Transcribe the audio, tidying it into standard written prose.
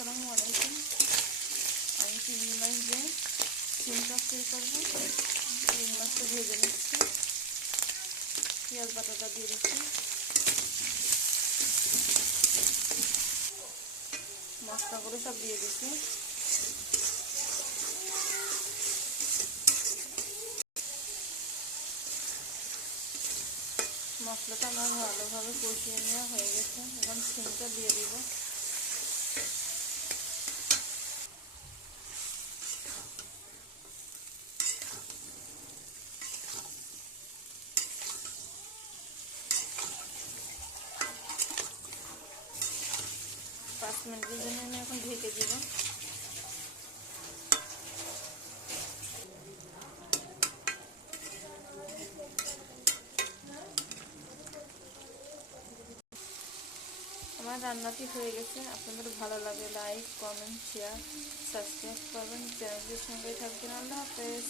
আসসালামু আলাইকুম। আমি চিংড়ি মাছ দিয়ে শিম তরকারি করবো। চিংড়ি মাছটা ভেজে নিচ্ছি, পেঁয়াজ বাটাটা দিয়ে দিচ্ছি, মশলা করে সব দিয়ে দিচ্ছি। মশলাটা আমার ভালোভাবে কষিয়ে নেওয়া হয়ে গেছে। এখন শিমটা দিয়ে দিব। 5 মিনিটের জন্য আমি এখন ঢেকে দিব। আমার রান্নাটি হয়ে গেছে। আপনাদের ভালো লাগে লাইক, কমেন্ট, শেয়ার, সাবস্ক্রাইব করবেন। চ্যানেলটির সঙ্গেই থাকবেন। আল্লাহ হাফেজ।